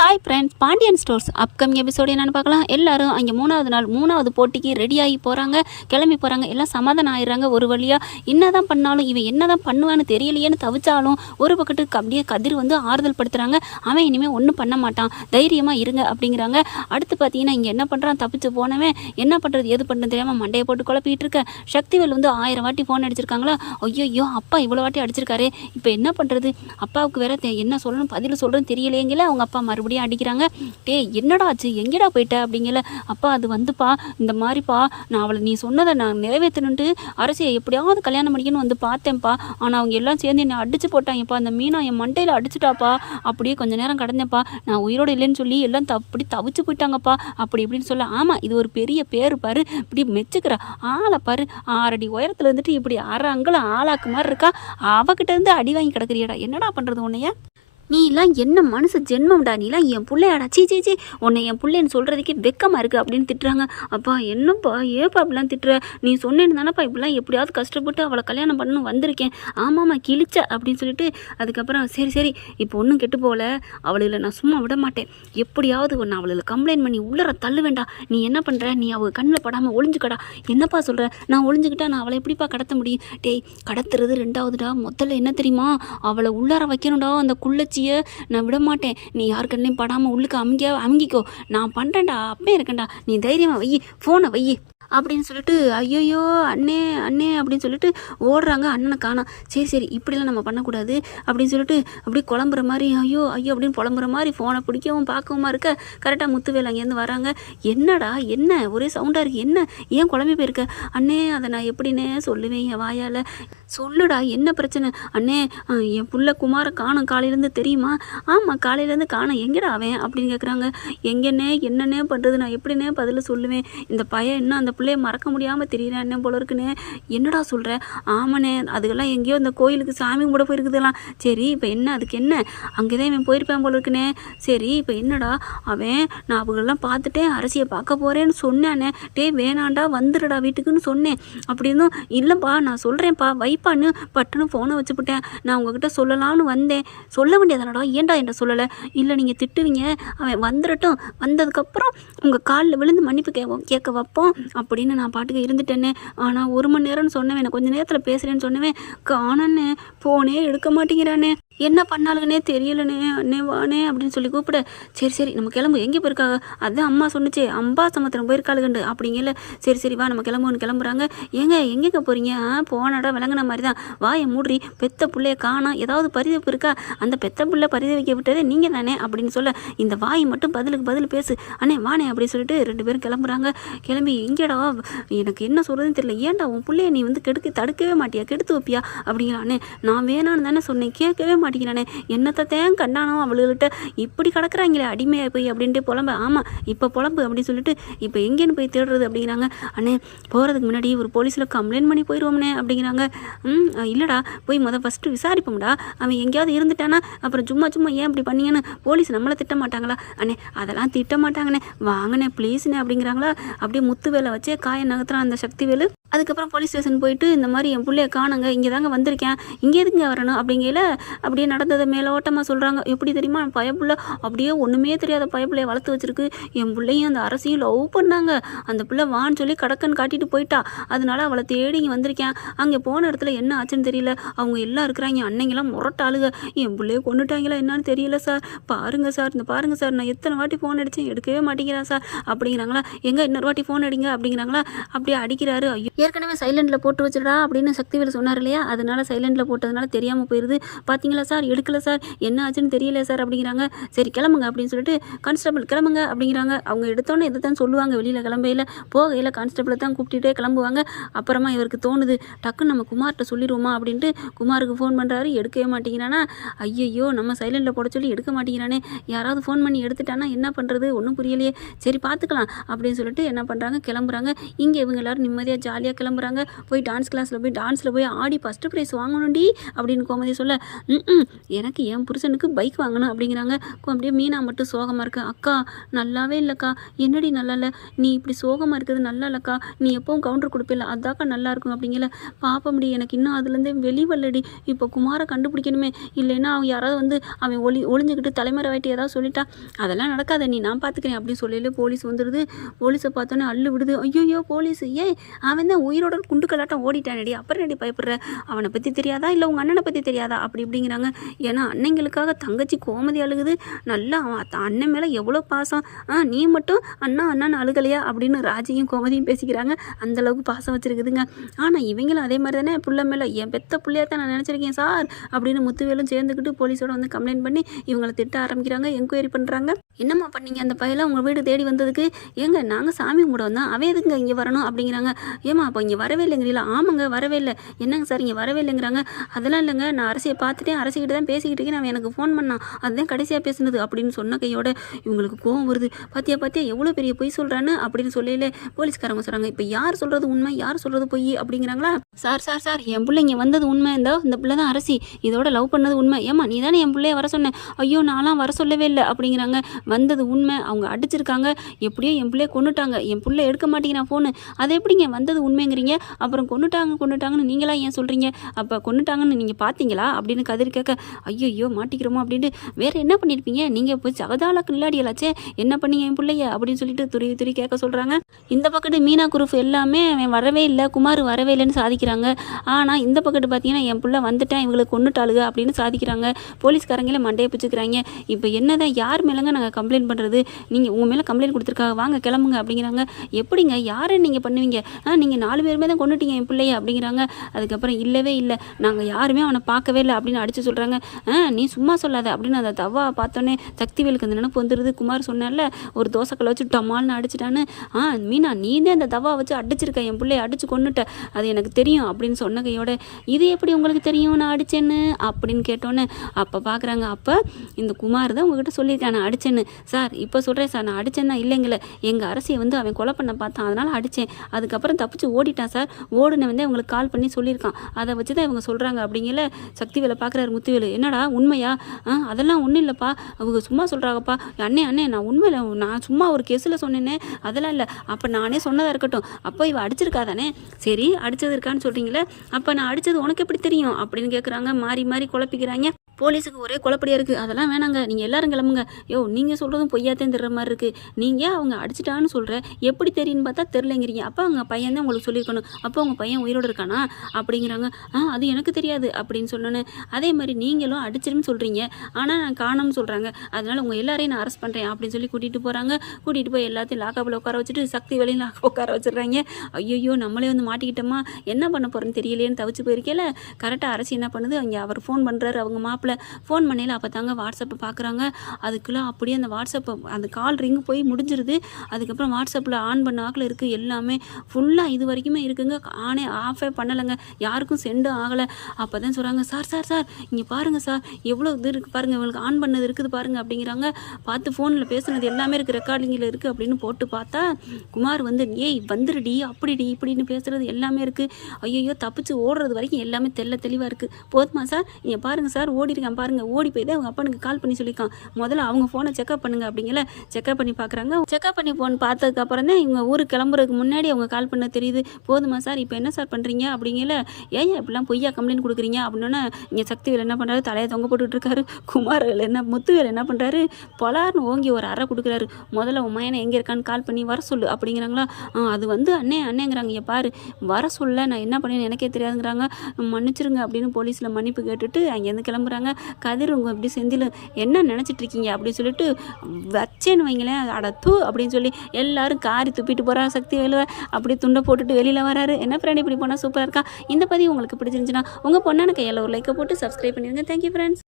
Hi friends, Pandian stores upcoming episode என்னென்னு பார்க்கலாம். எல்லாரும் அங்கே மூணாவது போட்டிக்கு ரெடியாகி போகிறாங்க, கிளம்பி போகிறாங்க. எல்லாம் சமாதானம் ஆயிடுறாங்க ஒரு வழியாக. என்ன தான் பண்ணாலும் இவன் என்ன தான் பண்ணுவான்னு தெரியலையேன்னு தவிச்சாலும் ஒரு பக்கத்துக்கு அப்படியே கதிர் வந்து ஆறுதல் படுத்துகிறாங்க. அவன் இனிமேல் ஒன்றும் பண்ண மாட்டான், தைரியமாக இருங்க அப்படிங்கிறாங்க. அடுத்து பார்த்தீங்கன்னா இங்கே என்ன பண்ணுறான், தப்பிச்சு போனவன் என்ன பண்ணுறது எது பண்ணுறது தெரியாமல் மண்டையை போட்டு குழப்பிட்டு இருக்க. சக்திவேல் வந்து 1000 வாட்டி ஃபோன் அடிச்சிருக்காங்களா. ஐயோ அப்பா இவ்வளோ வாட்டி அடிச்சிருக்காரு, இப்போ என்ன பண்ணுறது, அப்பாவுக்கு வேற என்ன சொல்லணும் பதில் சொல்கிறேன்னு தெரியலையேங்கள. அவங்க அப்பா மறுபடியும் அடிக்கிறாங்க. என்னடா ஆச்சு, எங்கடா போயிட்ட அப்படிங்கல. அப்பா அது வந்துப்பா இந்த மாதிரிப்பா, நான் அவளை நீ சொன்னதை நான் நிறைவேற்றணுன்ட்டு அரசியை எப்படியாவது கல்யாணம் பண்ணிக்கணும்னு வந்து பார்த்தேன்ப்பா. ஆனால் அவங்க எல்லாம் சேர்ந்து என்னை அடிச்சு போட்டாங்கப்பா. அந்த மீனா என் மண்டையில் அடிச்சுட்டாப்பா. அப்படியே கொஞ்ச நேரம் கடந்தேன்ப்பா, நான் உயிரோடு இல்லைன்னு சொல்லி எல்லாம் அப்படி தவிச்சு போயிட்டாங்கப்பா அப்படி இப்படின்னு சொல்ல. ஆமாம் இது ஒரு பெரிய பேர் பாரு, இப்படி மெச்சுக்கிற ஆளை பாரு, 6 அடி உயரத்தில் இருந்துட்டு இப்படி 1/2 அங்குலம் ஆளாக்கு மாதிரி இருக்கா. அவகிட்ட இருந்து அடி வாங்கி கிடக்குறியடா, என்னடா பண்ணுறது உன்னைய. நீலாம் என்ன மனுஷ ஜென்மம்டா, நீலாம் என் பிள்ளையாடா, சீ உன்னை என் பிள்ளைன்னு சொல்கிறதுக்கே வெக்கமாக இருக்குது அப்படின்னு திட்டுறாங்க. அப்பா என்னப்பா ஏப்பா அப்படிலாம் திட்டுற, நீ சொன்னேன்னு தானேப்பா இப்படிலாம் எப்படியாவது கஷ்டப்பட்டு அவளை கல்யாணம் பண்ணணும் வந்திருக்கேன். ஆமாம்மா கிழிச்ச அப்படின்னு சொல்லிட்டு அதுக்கப்புறம் சரி இப்போ ஒன்றும் கெட்டு போகல, அவளுகளை நான் சும்மா விட மாட்டேன், எப்படியாவது ஒன்று அவளுக்கு கம்ப்ளைண்ட் பண்ணி உள்ளற தள்ளு வேண்டாம். நீ என்ன பண்ணுற, நீ அவள் கண்ணில் படாமல் ஒளிஞ்சுக்கடா. என்னப்பா சொல்கிற, நான் ஒளிஞ்சுக்கிட்டா நான் அவளை எப்படிப்பா கடத்த முடியும். டேய் கடத்துறது 2வதுடா, முதல்ல என்ன தெரியுமா, அவளை உள்ளார வைக்கணும்டா. அந்த குள்ளச்சி நான் விட மாட்டேன், நீ யார் கண்ணையும் படாமல் உள்ளுக்கு அமுங்கிக்கோ, நான் பண்ணுறேன்டா, அப்பே இருக்கேன்டா, நீ தைரியமாக வை, ஃபோனை வை அப்படின்னு சொல்லிட்டு ஐயோ அண்ணே அப்படின்னு சொல்லிட்டு ஓடுறாங்க. அண்ணனை காணோம். சரி இப்படிலாம் நம்ம பண்ணக்கூடாது அப்படின்னு சொல்லிட்டு அப்படி குழம்புற மாதிரி ஐயோ அப்படின்னு புலம்புற மாதிரி ஃபோனை பிடிக்கவும் பார்க்கவும் இருக்க. கரெக்டாக முத்துவேல் அங்கேருந்து வராங்க. என்னடா என்ன ஒரே சவுண்டாக இருக்குது, என்ன ஏன் குழம்பி போயிருக்க. அண்ணே அதை நான் எப்படின்னே சொல்லுவேன் என் வாயால், சொல்லுடா என்ன பிரச்சனை. அண்ணே என் புள்ள குமார காணும் காலையிலேருந்து தெரியுமா. ஆமாம் காலையிலேருந்து காணும், எங்கடா அவன் அப்படின்னு கேட்குறாங்க. என்னன்னே பண்ணுறது, நான் எப்படின்னே பதில் சொல்லுவேன். இந்த பையன் என்ன அந்த பிள்ளைய மறக்க முடியாமல் தெரியல என்ன போல இருக்குன்னு. என்னடா சொல்கிற. ஆமாண்ணே அதுக்கெல்லாம் எங்கேயோ இந்த கோயிலுக்கு சாமி கூட போயிருக்குதுலாம். சரி இப்போ என்ன, அதுக்கு என்ன, அங்கே தான் இவன் போயிருப்பேன் போல இருக்குண்ணே. சரி இப்போ என்னடா, அவன் நான் அவங்களெல்லாம் பார்த்துட்டேன், அரசியை பார்க்க போகிறேன்னு சொன்னானே. வேணாண்டா வந்துடுடா வீட்டுக்குன்னு சொன்னேன். அப்படின்னும் இல்லைப்பா நான் சொல்கிறேன்ப்பா வைப்பான்னு பட்டுன்னு ஃபோனை வச்சுப்பிட்டேன். நான் உங்ககிட்ட சொல்லலாம்னு வந்தேன், சொல்ல வேண்டியதானடா, ஏன்டா என்கிட்ட சொல்லலை. இல்லை நீங்கள் திட்டுவீங்க, அவன் வந்துடட்டும், வந்ததுக்கப்புறம் உங்கள் காலில் விழுந்து மன்னிப்பு கேட்க வைப்போம் அப்படின்னு நான் பாட்டுக்கு இருந்துட்டேன்னு. ஆனால் 1 மணி நேரம்னு சொன்னவன், நான் கொஞ்சம் நேரத்தில் பேசுகிறேன்னு சொன்னவன் காணன்னு ஃபோனே எடுக்க மாட்டேங்கிறானே. என்ன பண்ணாலுங்கன்னே தெரியலனே. அண்ணே வானே அப்படின்னு சொல்லி கூப்பிட. சரி நம்ம கிளம்பு, எங்கே போயிருக்காங்க, அதுதான் அம்மா சொன்னிச்சே அம்பா சமுத்திரம் போயிருக்காளுகண்டு அப்படிங்கல. சரி வா நம்ம கிளம்புறாங்க. எங்கெங்க போகிறீங்க, போனாடா விளங்குன மாதிரி தான், வாயை மூடி, பெத்த பிள்ளைய காணோம், ஏதாவது பரிதவிப்பு இருக்கா, அந்த பெத்த பிள்ளை பரிதவிக்க விட்டதே நீங்கள் தானே அப்படின்னு சொல்ல, இந்த வாய் மட்டும் பதிலுக்கு பதில் பேசு அண்ணே வானே அப்படின்னு சொல்லிட்டு 2 பேரும் கிளம்புறாங்க. கிளம்பி இங்கேடா எனக்கு என்ன சொல்கிறதுன்னு தெரியல, ஏன்டா உன் பிள்ளைய நீ வந்து தடுக்கவே மாட்டியா, கெடுத்து வைப்பியா அப்படிங்கிறானே. நான் வேணான்னு தானே சொன்னேன், கேட்கவே மாட்டேங்கிறானே, என்னத்தான் கண்டானோ அவளுகிட்ட இப்படி கிடக்குறாங்களே அடிமையாக போய் அப்படின்ட்டு புலம்பு. ஆமாம் இப்போ புலம்பு அப்படின்னு சொல்லிட்டு இப்போ எங்கேன்னு போய் தேடுறது அப்படிங்கிறாங்க. அண்ணே போகிறதுக்கு முன்னாடி ஒரு போலீஸில் கம்ப்ளைண்ட் பண்ணி போயிடுவோம்னே அப்படிங்கிறாங்க. இல்லைடா போய் ஃபஸ்ட்டு விசாரிப்போம்டா, அவன் எங்கேயாவது இருந்துட்டானா அப்புறம் சும்மா ஏன் அப்படி பண்ணீங்கன்னு போலீஸ் நம்மளை திட்ட மாட்டாங்களா. அண்ணே அதெல்லாம் திட்ட மாட்டாங்கண்ணே, வாங்கண்ணே ப்ளீஸ்ண்ணே அப்படிங்கிறாங்களா. அப்படியே முத்துவேலை வச்சே காயை நகர்த்துறான் அந்த சக்திவேலு. அதுக்கப்புறம் போலீஸ் ஸ்டேஷன் போயிட்டு இந்த மாதிரி என் பிள்ளைய காணுங்க, இங்கே தாங்க வந்திருக்கேன், இங்கே எதுங்க வரணும் அப்படிங்கல. அப்படியே நடந்ததை மேலோட்டமாக சொல்கிறாங்க. எப்படி தெரியுமா, பயப்புள்ள அப்படியே ஒன்றுமே தெரியாத பயப்புள்ளைய வளர்த்து வச்சிருக்கு. என் பிள்ளையும் அந்த அரசியும் லவ் பண்ணாங்க, அந்த பிள்ளை வான்னு சொல்லி கடக்கன்னு காட்டிட்டு போயிட்டா, அதனால அவளை தேடி இங்கே வந்திருக்கேன். அங்கே போன இடத்துல என்ன ஆச்சுன்னு தெரியல, அவங்க எல்லாம் இருக்கிறாங்க, அன்னைங்கெல்லாம் முரட்டாளுங்க, என் பிள்ளைய கொண்டுட்டாங்களா என்னன்னு தெரியல சார், பாருங்க சார் நான் எத்தனை வாட்டி ஃபோன் அடித்தேன் எடுக்கவே மாட்டேங்கிறேன் சார் அப்படிங்கிறாங்களா. இன்னொரு வாட்டி ஃபோன் அடிங்க அப்படிங்கிறாங்களா. அப்படியே அடிக்கிறாரு. ஐயோ ஏற்கனவே சைலண்டில் போட்டு வச்சுடா அப்படின்னு சக்திவேல் சொன்னார் இல்லையா, அதனால சைலண்டில் போட்டதுனால தெரியாமல் போயிடுது. பார்த்தீங்களா சார் எடுக்கல சார், என்ன ஆச்சுன்னு தெரியல சார் அப்படிங்கிறாங்க. சரி கிளம்புங்க அப்படின்னு சொல்லிட்டு கான்ஸ்டபிள் கிளம்புங்க அப்படிங்கிறாங்க. அவங்க எடுத்தோன்னே இதை தான் சொல்லுவாங்க, வெளியில் கிளம்பையில் போகையில் கான்ஸ்டபிளை தான் கூப்பிட்டுட்டே கிளம்புவாங்க. அப்புறமா இவருக்கு தோணுது டக்குன்னு நம்ம குமார்கிட்ட சொல்லிடுவோமா அப்படின்ட்டு குமாருக்கு ஃபோன் பண்ணுறாரு, எடுக்கவே மாட்டேங்கிறானா. ஐயோ நம்ம சைலண்டில் போட சொல்லி எடுக்க மாட்டேங்கிறானே, யாராவது ஃபோன் பண்ணி எடுத்துட்டானா என்ன பண்ணுறது ஒன்றும் புரியலையே, சரி பார்த்துக்கலாம் அப்படின்னு சொல்லிட்டு என்ன பண்ணுறாங்க கிளம்புறாங்க. இங்கே இவங்க எல்லோரும் நிம்மதியாக ஜாலியாக வழியாக கிளம்புறாங்க. போய் டான்ஸ் கிளாஸில் போய் ஆடி ஃபஸ்ட்டு ப்ரைஸ் வாங்கணும்டி அப்படின்னு கோமதி சொல்ல, எனக்கு என் புருஷனுக்கு பைக் வாங்கணும் அப்படிங்கிறாங்க. அப்படியே மீனா மட்டும் சோகமாக இருக்கு. அக்கா நல்லாவே இல்லைக்கா. என்னடி நல்லா இல்லை? நீ இப்படி சோகமாக இருக்கிறது நல்லா இல்லைக்கா. நீ எப்பவும் கவுண்டர் கொடுப்பில்ல, அதாக்கா நல்லா இருக்கும் அப்படிங்கல. பாப்ப முடி எனக்கு இன்னும் அதுலேருந்தே வெளிவல்லடி. இப்போ குமாரை கண்டுபிடிக்கணுமே, இல்லைன்னா அவன் யாராவது அவன் ஒளிஞ்சுக்கிட்டு தலைமறைவாயிட்டு ஏதாவது சொல்லிட்டா அதெல்லாம் நடக்காத, நான் பார்த்துக்கிறேன் அப்படின்னு சொல்லல. போலீஸ் வந்துடுது. போலீஸை பார்த்தோன்னே அள்ளு விடுது. ஐயோ போலீஸ், அவன் தான் உயிரோட குண்டு கலாட்டம் ஓடிட்டானடி, அப்புறம் நடி பயப்படுற? அவனை பற்றி தெரியாதா இல்லை உங்கள் அண்ணனை பற்றி தெரியாதா அப்படி இப்படிங்கிறாங்க. ஏன்னா அன்னைங்களுக்காக தங்கச்சி கோமதி அழுகுது. நல்லா அண்ணன் மேலே எவ்வளோ பாசம். நீ மட்டும் அண்ணான்னு அழுகலையா அப்படின்னு ராஜியும் கோமதியும் பேசிக்கிறாங்க. அந்தளவுக்கு பாசம் வச்சுருக்குதுங்க. ஆனால் இவங்களும் அதே மாதிரி தானே புள்ள மேலே என் பெத்த பிள்ளையாத்தான் நான் நினச்சிருக்கேன் சார் அப்படின்னு முத்துவேலும் சேர்ந்துக்கிட்டு போலீஸோட கம்ப்ளைண்ட் பண்ணி இவங்களை திட்ட ஆரம்பிக்கிறாங்க. என்கொயரி பண்ணுறாங்க. என்னம்மா பண்ணீங்க அந்த பையனை உங்கள் வீடு தேடி வந்ததுக்கு? ஏங்க நாங்கள் சாமி கும்பிட வந்தோம், அவன் எதுங்க இங்கே வரணும் அப்படிங்கிறாங்க. ஏமா அப்போ இங்கே வரவே இல்லைங்கிறீங்களா? ஆமாங்க வரவே இல்லை. என்னங்க சார் இங்கே வரவே இல்லைங்கிறாங்க. அதெல்லாம் இல்லைங்க, நான் அரசியை பார்த்துட்டேன், அரசிக்கிட்ட தான் பேசிக்கிட்டு இருக்கேன், அவன் எனக்கு ஃபோன் பண்ணான், அதுதான் கடைசியாக பேசுனது அப்படின்னு சொன்ன கையோட இவங்களுக்கு கோவம் வருது. பாத்தியா எவ்வளோ பெரிய பொய் சொல்கிறான்னு அப்படின்னு சொல்லல. போலீஸ்காரங்க சொல்கிறாங்க, இப்போ யார் சொல்கிறது உண்மை யார் சொல்கிறது பொய் அப்படிங்கிறாங்களா? சார் என் பிள்ளை இங்கே வந்தது உண்மை, இந்த பிள்ளை தான் அரசி, இதோட லவ் பண்ணது உண்மை. ஏமா நீ தானே என் பிள்ளைய வர சொன்னேன்? ஐயோ நான்லாம் வர சொல்லவே இல்லை அப்படிங்கிறாங்க. வந்தது உண்மை, அவங்க அடிச்சிருக்காங்க, எப்படியோ என் பிள்ளைய கொண்டுட்டாங்க, என் பிள்ளை எடுக்க மாட்டேங்கிறா ஃபோனு, அது எப்படிங்க வந்தது உண்மைங்கிறீங்க? அப்புறம் கொண்டுட்டாங்கன்னு நீங்களா ஏன் சொல்கிறீங்க? அப்போ கொண்டுட்டாங்கன்னு நீங்கள் பார்த்தீங்களா அப்படின்னு கதிர் கேட்க, ஐயோ மாட்டிக்கிறோமோ அப்படின்ட்டு வேறு என்ன பண்ணியிருப்பீங்க நீங்கள்? போய் சகதாலக்கு நில்லாடியலாச்சே, என்ன பண்ணீங்க என் பிள்ளைய அப்படின்னு சொல்லிட்டு துருவி கேட்க சொல்கிறாங்க. இந்த பக்கத்து மீனா குரூப் எல்லாமே அவன் வரவே இல்லை, குமார் வரவே இல்லைன்னு சாதிக்கிறாங்க. ஆனால் இந்த பக்கத்து பார்த்தீங்கன்னா என் பிள்ளை வந்துட்டேன், இவங்களுக்கு கொண்டுட்டாளுங்க அப்படின்னு சாதிக்கிறாங்க. போலீஸ்காரங்களே மண்டையை பிடிச்சிக்கிறாங்க. இப்போ என்னதான் யார் மேலேங்க நாங்கள் கம்ப்ளைண்ட் பண்ணுறது? நீங்கள் உங்கள் மேலே கம்ப்ளைண்ட் கொடுத்துருக்காங்க, வாங்க கிளம்புங்க அப்படிங்கிறாங்க. எப்படிங்க யாரை நீங்கள் பண்ணுவீங்க? நீங்கள் 4 பேருமே தான் கொண்டுட்டீங்க என் பிள்ளைய அப்படிங்கிறாங்க. அதுக்கப்புறம் இல்லவே இல்லை, நாங்கள் யாருமே அவனை பார்க்கவே இல்லை அப்படின்னு அடித்து சொல்கிறாங்க. நீ சும்மா சொல்லாத அப்படின்னு அந்த தவா பார்த்தோன்னே சக்திவேலுக்கு அந்த நினைப்பு வந்துடுது. குமார் சொன்னால ஒரு தோசைக்கல்லை வச்சு டமால்னு அடிச்சிட்டான்னு. மீனா நீ தான் அந்த தவா வச்சு அடிச்சிருக்க, என் பிள்ளைய அடிச்சு கொண்டுட்ட, அது எனக்கு தெரியும் அப்படின்னு சொன்ன கையோட, இது எப்படி உங்களுக்கு தெரியும் நான் அடிச்சேன்னு அப்படின்னு கேட்டோன்னே அப்போ பார்க்குறாங்க. அப்போ இந்த குமார் தான் உங்ககிட்ட சொல்லியிருக்கேன் நான் அடிச்சேன்னு. சார் இப்போ சொல்கிறேன் சார், நான் அடிச்சேன்னா இல்லைங்களே, எங்கள் அரசியை அவன் கொலை பண்ண பார்த்தான், அதனால் அடித்தேன், அதுக்கப்புறம் தப்பிச்சு ஓடிட்டான் சார், ஓடுன அவங்களுக்கு கால் பண்ணி சொல்லியிருக்கான், அதை வச்சு தான் இவங்க சொல்கிறாங்க அப்படிங்கல. சக்திவேலை பார்க்குறாரு முத்துவேலு. என்னடா உண்மையா? அதெல்லாம் ஒன்றும் இல்லைப்பா, அவங்க சும்மா சொல்கிறாங்கப்பா. அண்ணே நான் உண்மையில் நான் சும்மா ஒரு கேஸில் சொன்னேன்னே, அதெல்லாம் இல்லை. அப்போ நானே சொன்னதாக இருக்கட்டும், அப்போ இவ அடிச்சிருக்காதானே? சரி அடித்தது இருக்கான்னு சொல்கிறீங்களே, அப்போ நான் அடித்தது உனக்கு எப்படி தெரியும் அப்படின்னு கேட்குறாங்க. மாறி குழப்பிக்கிறாங்க. போலீஸுக்கு ஒரே குழப்படியாக இருக்குது. அதெல்லாம் வேணாங்க, நீங்கள் எல்லாரும் கிளம்புங்க. நீங்கள் சொல்கிறதும் பொய்யாத்தையும் தர்ற மாதிரி இருக்குது. நீங்கள் அவங்க அடிச்சிட்டான்னு சொல்கிற, எப்படி தெரியுன்னு பார்த்தா தெரிலங்கிறீங்க. அப்போ அவங்க பையன் தான் உங்களுக்கு சொல்லியிருக்கணும், அப்போ அவங்க பையன் உயிரோடு இருக்கானா அப்படிங்கிறாங்க. அது எனக்கு தெரியாது அப்படின்னு சொன்னோன்னே, அதே மாதிரி நீங்களும் அடிச்சிருன்னு சொல்கிறீங்க, ஆனால் நான் காணோம்னு சொல்கிறாங்க, அதனால் உங்கள் எல்லாரையும் நான் அரெஸ்ட் பண்ணுறேன் அப்படின்னு சொல்லி கூட்டிகிட்டு போகிறாங்க. கூட்டிகிட்டு போய் எல்லாத்தையும் லாக்கப்பில் உட்கார வச்சுட்டு சக்தி வேலையில் உட்கார வச்சிடுறாங்க. ஐயோ நம்மளே மாட்டிக்கிட்டோமா, என்ன பண்ண போகிறேன்னு தெரியலையேன்னு தவிச்சு போயிருக்கேல. கரெக்டாக அரசு என்ன பண்ணுது, அங்கே அவர் ஃபோன் பண்ணுறாரு, அவங்க மாப்பிள்ளை ஃபோன் பண்ணையில். அப்போ தாங்க வாட்ஸ்அப்பை பார்க்குறாங்க. அதுக்குள்ளே அப்படியே அந்த வாட்ஸ்அப்பை அந்த கால் ரிங்கு போய் முடிஞ்சிருது. அதுக்கப்புறம் வாட்ஸ்அப்பில் ஆன் பண்ண ஆக்கில் இருக்குது, எல்லாமே ஃபுல்லாக இது வரைக்குமே இருக்குங்க, ஆஃபே பண்ணலைங்க, யாருக்கும் செண்டும் ஆகலை. அப்போ தான் சொல்கிறாங்க, சார் இங்கே பாருங்கள் சார், எவ்வளோ இது இருக்குது பாருங்கள், இவங்களுக்கு ஆன் பண்ணது இருக்குது பாருங்கள் அப்படிங்கிறாங்க. பார்த்து ஃபோனில் பேசுனது எல்லாமே இருக்குது, ரெக்கார்டிங்கில் இருக்குது அப்படின்னு போட்டு பார்த்தா குமார் ஏய் வந்துடுடி அப்படிடி இப்படின்னு பேசுகிறது எல்லாமே இருக்குது. ஐயோ தப்பிச்சு ஓடுறது வரைக்கும் எல்லாமே தெளிவாக இருக்குது. போதுமா சார், இங்கே பாருங்கள் சார் ஓடி இருக்கான் பாருங்கள், ஓடி போய் தான் அவங்க அப்பனுக்கு கால் பண்ணி சொல்லியிருக்கான், முதல்ல அவங்க ஃபோனை செக்அப் பண்ணுங்க அப்படிங்கல. செக்அப் பண்ணி பார்க்குறாங்க. செக்அப் பண்ணி ஃபோன் பார்த்ததுக்கப்புறம் தான் இவங்க ஊருக்கு கிளம்புறதுக்கு முன்னாடி அவங்க கால் பண்ண தெரியுது. போதுமா சார், இப்போ என்ன சார் பண்ணுறீங்க அப்படிங்கல. ஏன் இப்படிலாம் பொய்யா கம்ப்ளைண்ட் கொடுக்குறீங்க அப்படின்னா, இங்கே சக்திவேல் என்ன பண்ணுறாரு, தலையை தொங்க போட்டுட்ருக்காரு. குமார் முத்துவேல் என்ன பண்ணுறாரு, பொலார்னு ஓங்கி ஒரு அறை கொடுக்குறாரு. முதல்ல உன் மயனை எங்கே இருக்கான்னு கால் பண்ணி வர சொல்லு அப்படிங்கிறாங்களா. அது அண்ணேங்கிறாங்க, இங்கே பாரு வர சொல்ல நான் என்ன பண்ணேன்னு எனக்கே தெரியாதுங்கிறாங்க. மன்னிச்சிருங்க அப்படின்னு போலீஸில் மன்னிப்பு கேட்டுட்டு அங்கேருந்து கிளம்புறாங்க. கதிர் உங்க இப்படி செந்தில் என்ன நினச்சிட்டு இருக்கீங்க அப்படின்னு சொல்லிட்டு வச்சேன்னு வைங்களேன், அடத்து அப்படின்னு சொல்லி எல்லாரும் காரி துப்பிட்டு போகிறாங்க. சக்தி வேலுவை அப்படியே துண்டை போட்டுட்டு வெளியில் வராரு. என்ன ஃப்ரெண்ட் இப்படி போனால் சூப்பராக இருக்கா. இந்த பதிவு உங்களுக்கு பிடிச்சிருந்துச்சுன்னா உங்கள் பொண்ணான கையால் ஒரு லைக்கை போட்டு சப்ஸ்கிரைப் பண்ணிடுங்க. Thank you friends.